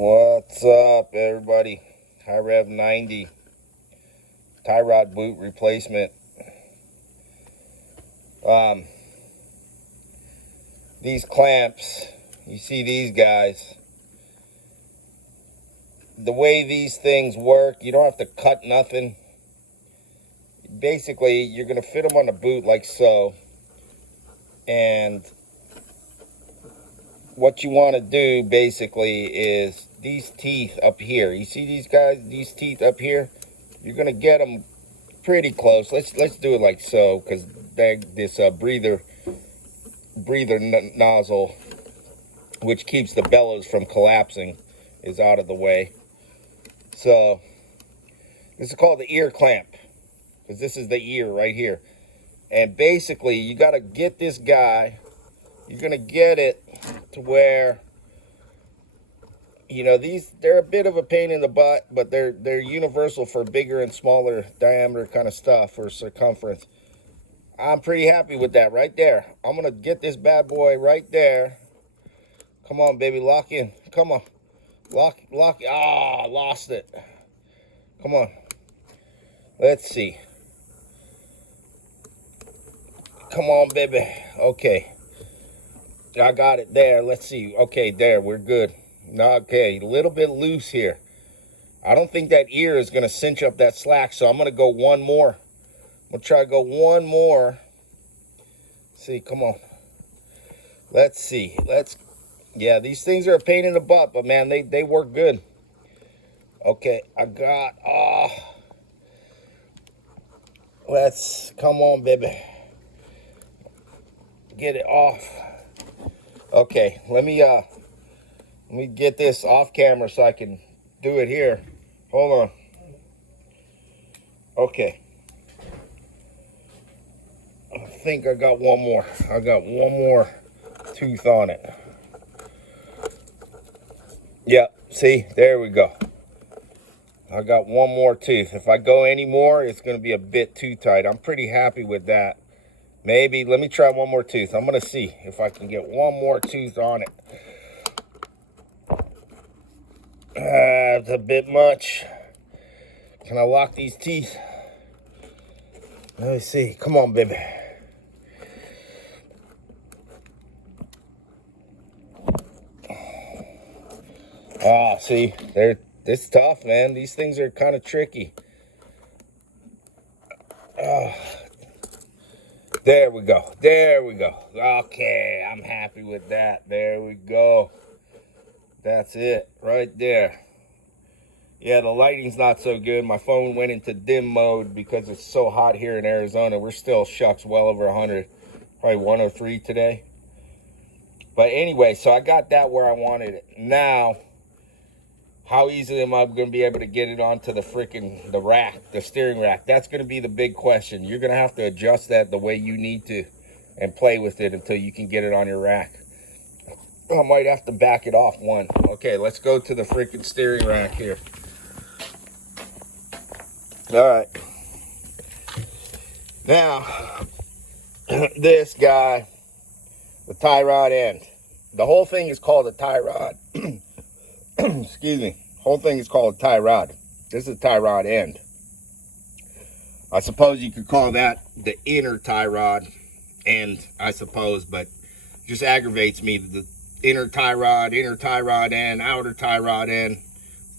What's up, everybody? High Rev 90 tie rod boot replacement. These clamps, you see these guys, the way these things work, you don't have to cut nothing. Basically, you're going to fit them on the boot like so. And what you want to do basically is these teeth up here. You see these guys, these teeth up here? You're going to get them pretty close. Let's do it like so, because this breather nozzle, which keeps the bellows from collapsing, is out of the way. So this is called the ear clamp, because this is the ear right here. And basically, you got to get this guy, you're going to get it to where, you know, they're a bit of a pain in the butt, but they're universal for bigger and smaller diameter kind of stuff, or circumference. I'm pretty happy with that right there. I'm going to get this bad boy right there. Come on, baby, lock in. Come on. Lock. Ah, lost it. Come on. Let's see. Come on, baby. Okay. I got it there. Let's see. Okay, there. We're good. Okay, a little bit loose here. I don't think that ear is going to cinch up that slack, so I'm going to go one more. I'm going to try to go one more. See, come on. Let's see. Yeah, these things are a pain in the butt, but man, they work good. Okay, I got, come on, baby. Get it off. Okay, let me get this off camera so I can do it here. Hold on. Okay. I think I got one more. I got one more tooth on it. Yep, see, there we go. I got one more tooth. If I go any more, it's going to be a bit too tight. I'm pretty happy with that. Maybe, let me try one more tooth. I'm going to see if I can get one more tooth on it. It's a bit much. Can I lock these teeth? Let me see. Come on, baby. Ah, see, it's tough, man. These things are kind of tricky. There we go. There we go. Okay, I'm happy with that. There we go. That's it right there. Yeah, the lighting's not so good. My phone went into dim mode because it's so hot here in Arizona. We're still, shucks, well over 100. Probably 103 today. But anyway, so I got that where I wanted it. Now, how easily am I going to be able to get it onto the rack, the steering rack? That's going to be the big question. You're going to have to adjust that the way you need to and play with it until you can get it on your rack. I might have to back it off one. Okay, let's go to the freaking steering rack here. All right. Now, this guy, the tie rod end. The whole thing is called a tie rod. Excuse me. Whole thing is called a tie rod. This is a tie rod end. I suppose you could call that the inner tie rod end, I suppose, but it just aggravates me. The inner tie rod end, outer tie rod end,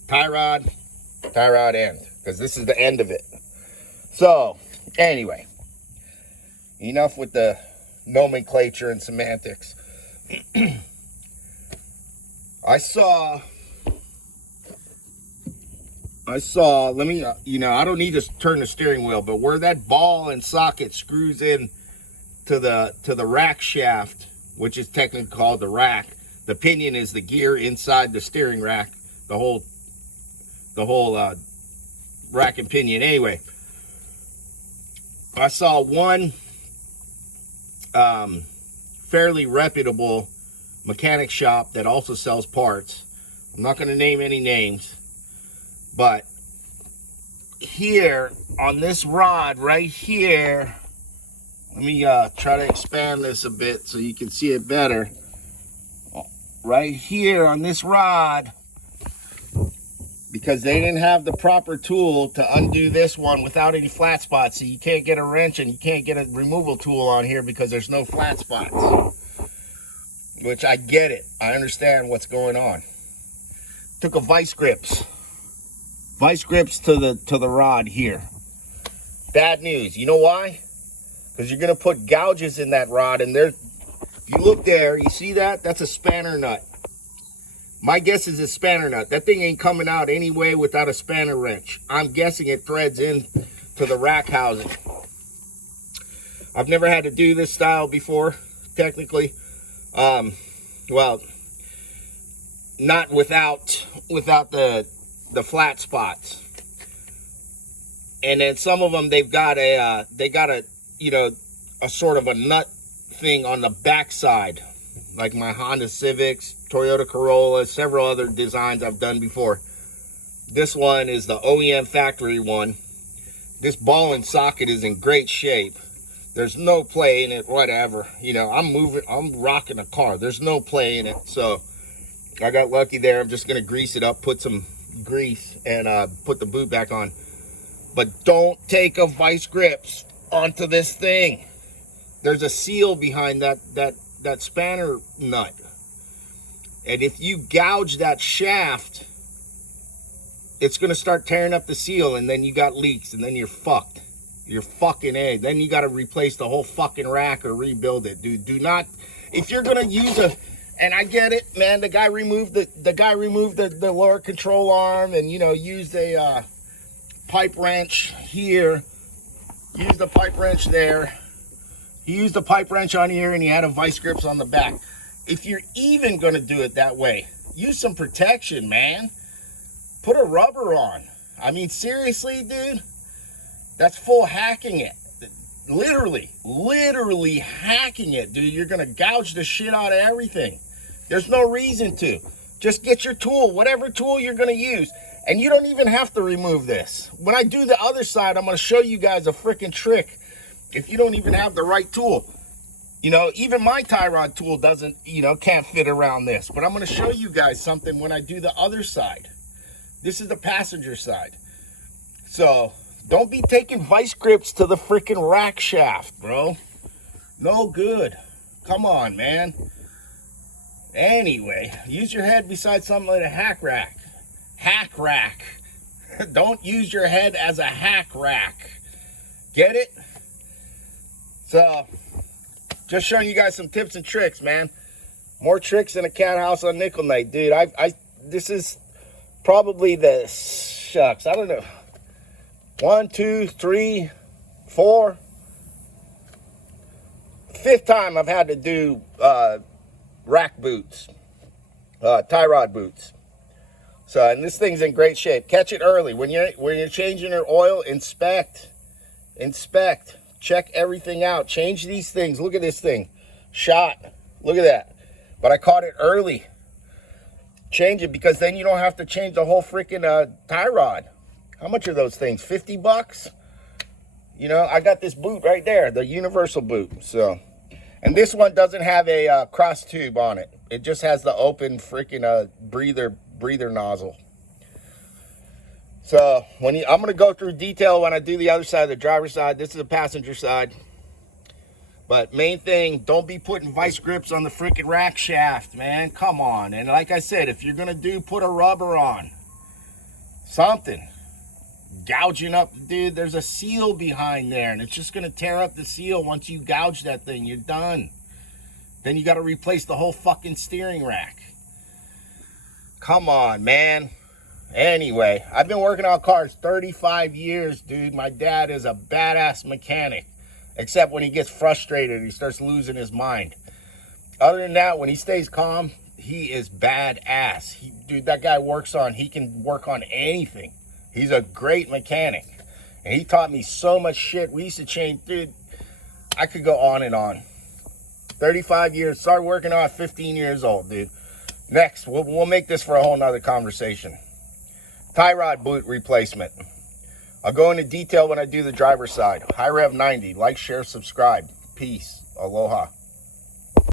tie rod end, because this is the end of it. So, anyway, enough with the nomenclature and semantics. I saw, let me, I don't need to turn the steering wheel, but where that ball and socket screws in to the rack shaft, which is technically called the rack, the pinion is the gear inside the steering rack, the whole rack and pinion. Anyway, I saw one fairly reputable mechanic shop that also sells parts. I'm not going to name any names, but here on this rod right here, let me try to expand this a bit so you can see it better. Right here on this rod, because they didn't have the proper tool to undo this one without any flat spots. So you can't get a wrench and you can't get a removal tool on here because there's no flat spots. Which I get it. I understand what's going on. Took a vice grips to the rod here. Bad news. You know why? Because you're gonna put gouges in that rod, and there, if you look there, you see that? That's a spanner nut. My guess is a spanner nut. That thing ain't coming out anyway without a spanner wrench. I'm guessing it threads in to the rack housing. I've never had to do this style before, technically. Well, not without the flat spots. And then some of them, they've got a you know, a sort of a nut thing on the back side, like my Honda Civics, Toyota Corolla, several other designs I've done before. This one is the OEM factory one. This ball and socket is in great shape. There's no play in it, whatever. You know, I'm rocking a car. There's no play in it. So I got lucky there. I'm just going to grease it up, put some grease, and put the boot back on. But don't take a vice grips onto this thing. There's a seal behind that spanner nut. And if you gouge that shaft, it's going to start tearing up the seal, and then you got leaks, and then you're fucked. You're fucking A. Then you got to replace the whole fucking rack or rebuild it, dude. Do not, if you're going to use a, and I get it, man, the guy removed the lower control arm, and, you know, used a pipe wrench here, used a pipe wrench there. He used a pipe wrench on here, and he had a vice grips on the back. If you're even going to do it that way, use some protection, man. Put a rubber on. I mean, seriously, dude, that's full hacking it. Literally hacking it, dude. You're going to gouge the shit out of everything. There's no reason to. Just get your tool, whatever tool you're going to use. And you don't even have to remove this. When I do the other side, I'm going to show you guys a freaking trick. If you don't even have the right tool, you know, even my tie rod tool doesn't, you know, can't fit around this. But I'm going to show you guys something when I do the other side. This is the passenger side. So don't be taking vice grips to the freaking rack shaft, bro. No good. Come on, man. Anyway, use your head beside something like a hack rack. Hack rack. Don't use your head as a hack rack. Get it? So, just showing you guys some tips and tricks, man. More tricks than a cat house on nickel night, dude. This is probably the, shucks, I don't know, 1, 2, 3, 4, 5th time I've had to do rack boots, tie rod boots. So, and this thing's in great shape. Catch it early. When you're changing your oil, inspect. Check everything out. Change these things. Look at this thing. Shot. Look at that. But I caught it early. Change it, because then you don't have to change the whole freaking tie rod. How much are those things? 50 bucks? You know, I got this boot right there, the universal boot. So, and this one doesn't have a cross tube on it. It just has the open freaking breather nozzle. So I'm going to go through detail when I do the other side, the driver's side. This is the passenger side. But main thing, don't be putting vice grips on the freaking rack shaft, man. Come on. And like I said, if you're going to put a rubber on. Something. Gouging up, dude, there's a seal behind there, and it's just going to tear up the seal once you gouge that thing. You're done. Then you got to replace the whole fucking steering rack. Come on, man. Anyway, I've been working on cars 35 years, dude. My dad is a badass mechanic. Except when he gets frustrated, he starts losing his mind. Other than that, when he stays calm, he is badass. Dude, that guy he can work on anything. He's a great mechanic. And he taught me so much shit. We used to change, dude, I could go on and on. 35 years, started working on at 15 years old, dude. Next, we'll make this for a whole nother conversation. Tie rod boot replacement. I'll go into detail when I do the driver's side. High Rev 90. Like, share, subscribe. Peace. Aloha.